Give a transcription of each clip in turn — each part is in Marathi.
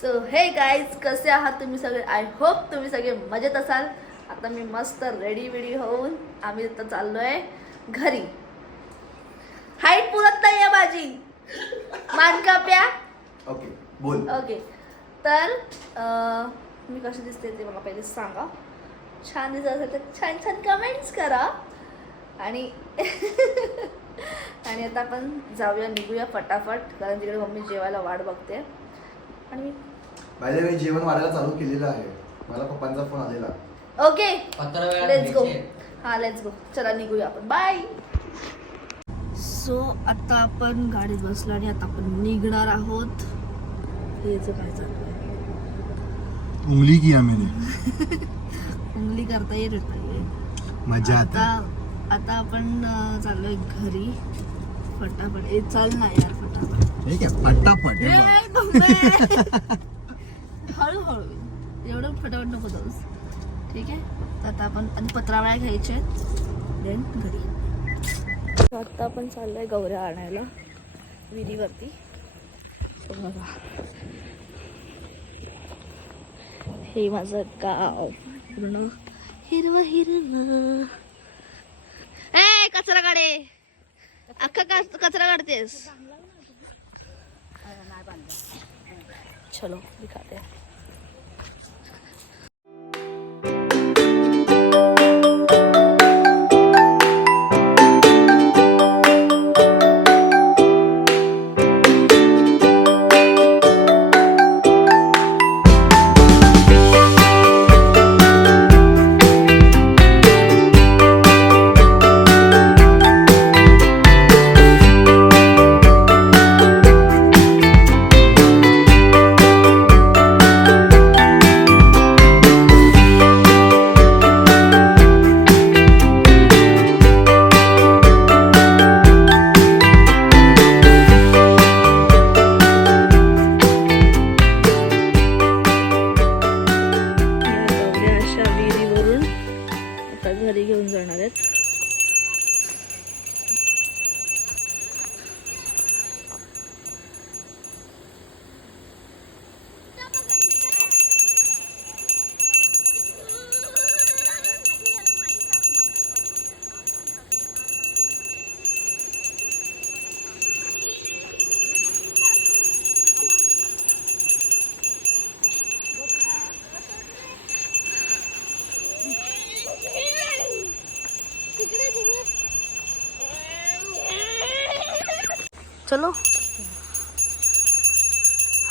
सो हे गाईज कसे आहात तुम्ही सगळे? आय होप तुम्ही सगळे मजेत असाल. आता मी मस्त रेडी बिडी होऊन आम्ही आता चाललोय घरी. हाईट पुरत नाही आहे माझी मानकाप्या ओके बोल. ओके तर अं, मी कशी दिसते ते मला पहिले सांगा. छान दिसत असेल तर छान छान कमेंट्स करा. आणि आणि आता आपण जाऊया निघूया फटाफट कारण तिकडे मम्मी जेवायला वाट बघते. आणि मी माझ्या मी जेवण वाढायला चालू केलेलं आहे. मला पप्पांचा फोन आलेला. Okay let's go. हा लेट्स गो चला निघूया आपण. बाय सो आता आपण गाडीत बसलो आणि आता आपण निघणार आहोत. हे जे काय चालू आहे. उंगली किया मैंने? उंगली करता येत नाहीये मजा आता. आता आपण अं, चाललोय घरी. फटाफट. ए चल ना यार फटाफट. ठीक आहे पटापट हे बघ. ए, बंबे. हळूहळू. एवढं फटाफट नको जाऊस. ठीक आहे? तर आता आपण आणि पत्रावळ्या घ्यायचे आहेत. देन घरी. आता आपण चाललोय गौऱ्या आणायला. विहिरीवरती. बघा. हे माझं गाव. पूर्ण हिरवं हिरवं. ए कचरा काढे अख्खा का- कचरा काढतेस चलो दिखाते चलो।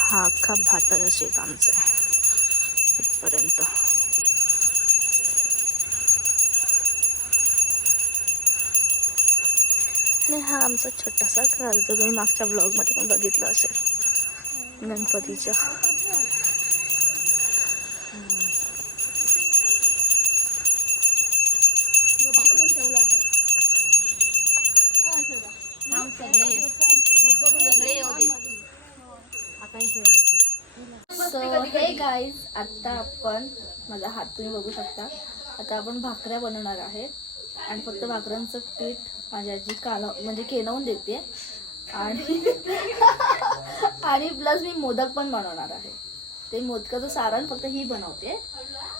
हा अख्खा भाताचा शेत आमचं आहे. इथपर्यंत. आणि हा आमचा छोटासा घर जो तुम्ही मागच्या ब्लॉगमध्ये पण बघितलं असेल. गणपतीच्या. गाईज आता आपण माझा हात तुम्ही बघू शकता. आता आपण भाकऱ्या बनवणार आहे आणि फक्त भाकऱ्यांचं पीठ माझी आजी काल म्हणजे केनवून देते. आणि आणि प्लस मी मोदक पण बनवणार आहे. ते मोदकाचं सारण फक्त ही बनवते.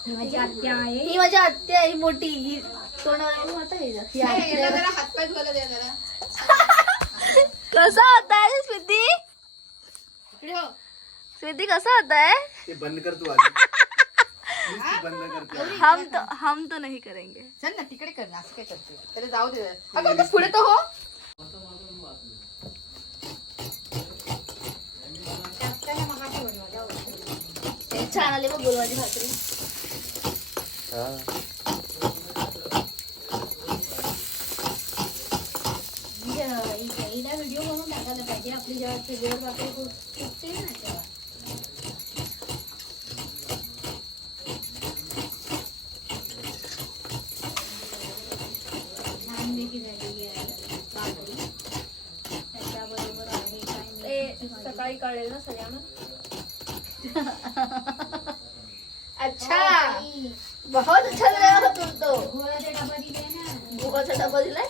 माझी आत्या आहे. ही माझी आत्या आहे ही मोठी ही तोंडावर होता ही आत्या. हातपाय धुवायला द्या जरा. कसा होता है स्वीटी इकडे हो. स्वीटी कसा होता है? ते बंद कर तू बंद कर हम तो हम तो नहीं करेंगे। चल ना तिकडे कर ना असं काय करते त्याला जाऊ दे। अगं ते पुढे तो हो। छान आले बघ गुरुवारी भाकरी। व्हिडिओ बनवून टाकायला पाहिजे आपली जेव्हा भाकरी ट्राई कर लेना सजाना अच्छा बहुत अच्छा लगा तुम तो भूखा से डब्बा दिलाए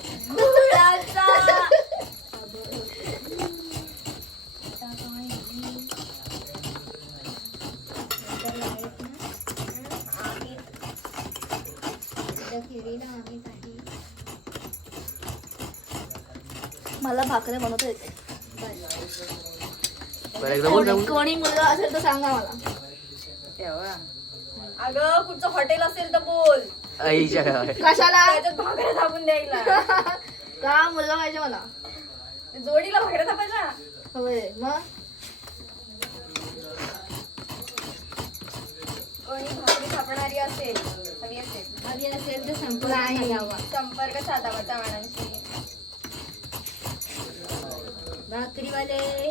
मला भाकरी बनवता येते बरं एकदा बोल कोणी- कोणी मुलगा असेल तर सांगा मला. अगं कुठचं हॉटेल असेल तर बोल. आईच्या गावात. कशाला? त्याच्यात भाकऱ्या थापून द्यायला. का मुलगा पाहिजे मला? जोडीला भाकऱ्या थापायला? होय मग? कोणी भाकरी थापणारी असेल हवी असेल. हवी असेल तर संपर्क करावा संपर्क साधावा चव्हाणांशी भाकरीवाले.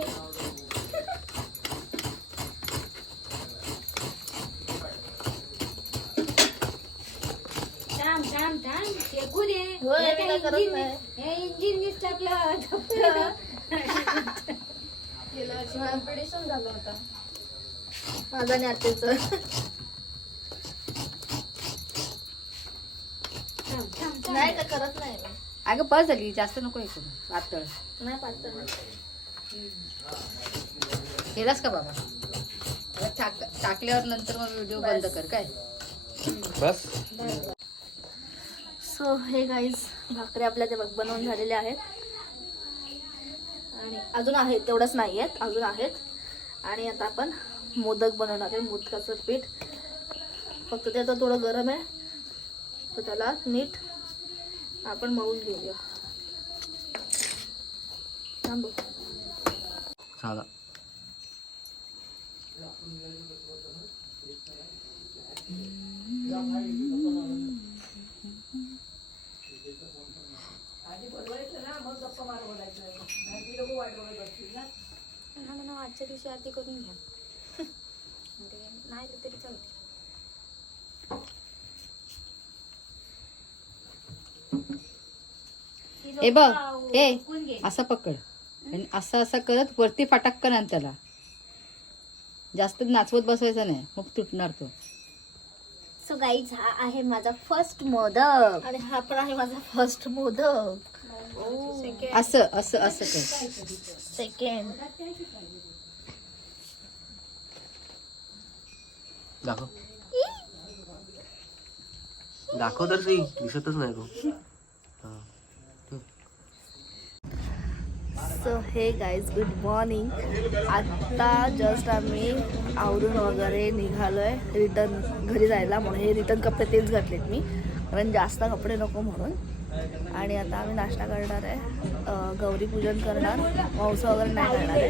थांब थांब थांब शेकू दे होय, हे मी काय काय करत इंजिन- नाही. हे इंजिन नीच टाकलं टाकलं. गेल्या वर्षी कॉम्पिटिशन झालं होतं. माझा आणि आत्याचं. थांब, थांब, थांब. नाही तर करत नाही मी. अगं बस झाली. जास्त नको हे करू पातळ. नाही नाही. केलास का बाबा? आता टाक टाकल्यावर नंतर मग व्हिडिओ बंद कर. काय? बस. सो हे गाईज भाकऱ्या आपल्या ते बघ बनवून झालेल्या आहेत. आणि अजून आहेत तेवढंच नाही आहेत अजून आहेत. आणि आता आपण मोदक बनवणार आहे मोदकाचं पीठ. फक्त ते आता थोडं गरम आहे. तर त्याला नीट आपण मळून घेऊया. थांबू झाला ना, ना, आजच्या दिवशी आरती करून घ्या. म्हणजे नाही तरी चालते हे बघ हे. असं पकड. आणि असं असं करत वरती फटाक्कन आण त्याला. जास्त नाचवत बसवायचं नाही मग तुटणार तो. सो गाईज हा आहे माझा फर्स्ट मोदक. आणि हा पण आहे माझा फर्स्ट मोदक. असं असं असं कर. सेकंड दाखव. दाखव तर ती दिसतच नाही तू. So hey guys good morning आत्ता जस्ट आम्ही आवरून वगैरे निघालोय. रिटर्न घरी जायला म्हणून हे रिटर्न कपडे तेच घातलेत मी. कारण जास्त कपडे नको म्हणून. आणि आता आम्ही नाश्ता करणार आहे. गौरी पूजन करणार. मांस वगैरे नाही करणार आहे.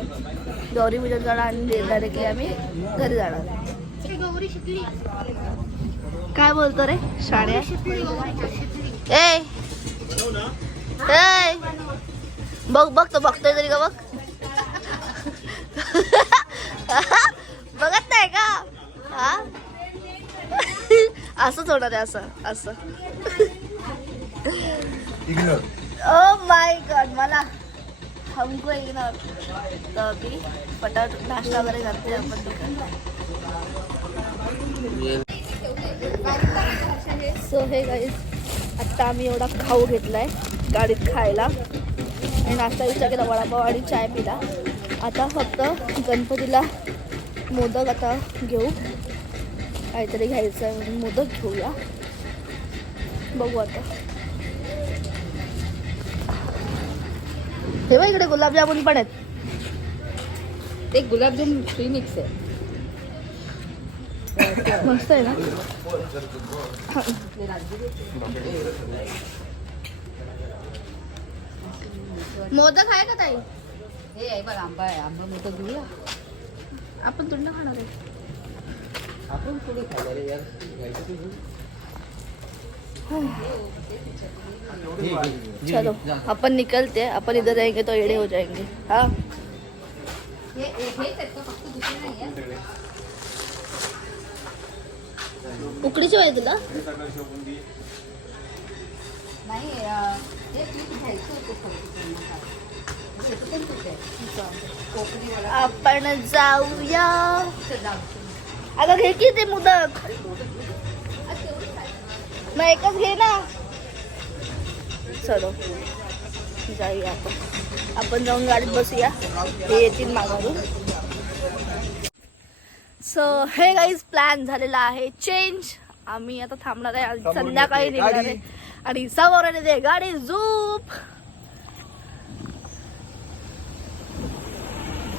गौरी पूजन करणार आणि डायरेक्टली आम्ही घरी जाणार. काय बोलतो रे? शाळे ए! ए! बघ बघ तो बघतोय तरी का बघ? बघत नाही का? हा? असंच होणार आहे असं असं. इग्नोर ओ माय गॉड मला हमको इग्नोर तर अभी पटाट नाश्ता वगैरे करते आपण सो हे गाईज आत्ता आम्ही एवढा खाऊ घेतलाय गाडीत खायला. आणि नाश्ता विचार केला वडापाव आणि चाय पिला. आता फक्त गणपतीला मोदक आता घेऊ. काहीतरी घ्यायचं आहे म्हणून मोदक घेऊया. बघू आता. हे बघ इकडे गुलाबजामुन पण आहेत. ते गुलाबजाम प्रीमिक्स आहे. मस्त आहे ना? मोदक आहे का ताई? हे आहे बघ आंबा आहे. आंबा मोठं घेऊया. आपण तुंड खाणार आहे. आपण पुढे खाणार आहे यार. चलो अपन निकलते हैं अपन इधर रहेंगे तो एड़े हो जाएंगे हाँ? हे हे- उकडीची पाहिजे तुला हे आपण जाऊया. अगं घे की ते मोदक मग एकच घे ना. चलो जाऊया आपण. आपण जाऊन गाडीत बसूया. हे येतील मागावरून सो हे गाईज प्लॅन झालेला आहे. चेंज आम्ही आता थांबणार आहे. संध्याकाळी निघणार आहे. आणि समोर येते गाडी. झूप.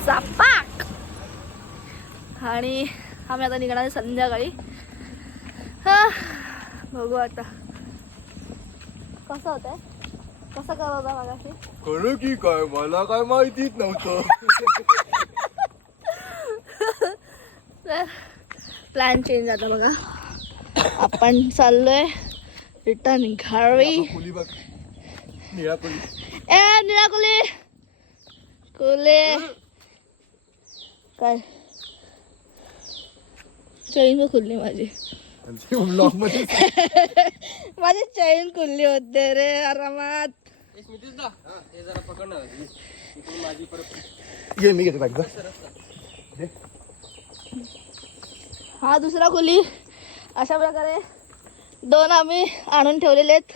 चापाक. आणि आम्ही आता निघणार आहे संध्याकाळी. हा. बघू आता. कसं होत कसं करत होता मागाशी? खरं की काय? मला काय माहितीच नव्हतं. प्लॅन चेंज आता बघा. आपण चाललोय रिटर्न फुली ए निळा कुले कुले काय? चैन खुलली माझी. ब्लॉगमध्ये. माझी चैन खुलली होते रे आरामात. ये मी घेतो बॅग हा दुसरा खोली. अशा प्रकारे दोन आम्ही आणून ठेवलेले आहेत.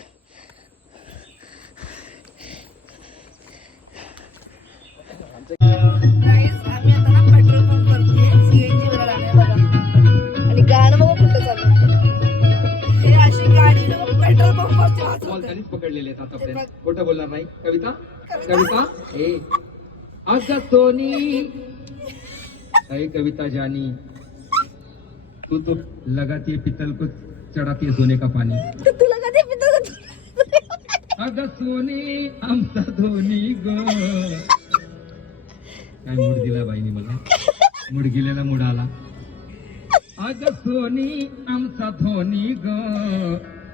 बॉल खालीच पकडलेले आहेत आतापर्यंत खोटं बोलणार नाही कविता कविता ए आजा सोनी अरे कविता जानी तू तो लगाती पितल को चढ़ाती है सोने का पानी तर तुला कधी पितो अग सोने आमचा धोनी ग काय मूड दिला बाईने मला मूड गेलेला मूड आला अग सोनी आमचा धोनी ग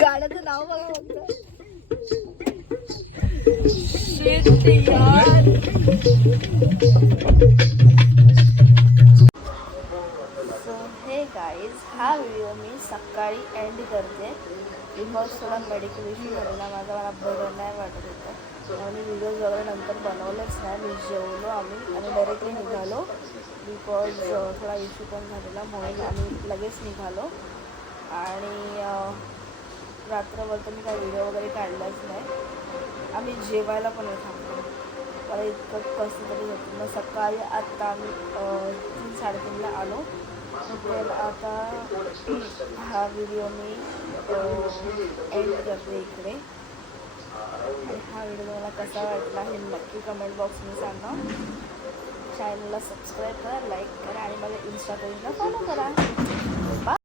गाण्याचं नाव बघा सो हे गाईज हा व्हिडिओ मी सकाळी एंड करते. बिकॉज थोडा मेडिकल इश्यू झालेला माझा मला बरं नाही वाटत होतं. आणि व्हिडिओज वगैरे नंतर बनवलंच नाही मी जेवलो आम्ही आणि डायरेक्टली निघालो. बिकॉज थोडा इश्यू पण झालेला म्हणून आम्ही लगेच निघालो. आणि रात्रभर तर मी काही व्हिडिओ वगैरे काढलाच नाही. आम्ही जेवायला पण थांबलो. मला इतकं कसं तरी होतं. मग सकाळी आत्ता आम्ही तीन साडेतीनला आलो. तर आता हा व्हिडिओ मी एंड करते इकडे. हा व्हिडिओ मला कसा वाटला हे नक्की कमेंट बॉक्समध्ये सांगा. चॅनलला सबस्क्राईब करा लाईक करा आणि माझ्या इन्स्टा पेजला फॉलो करा.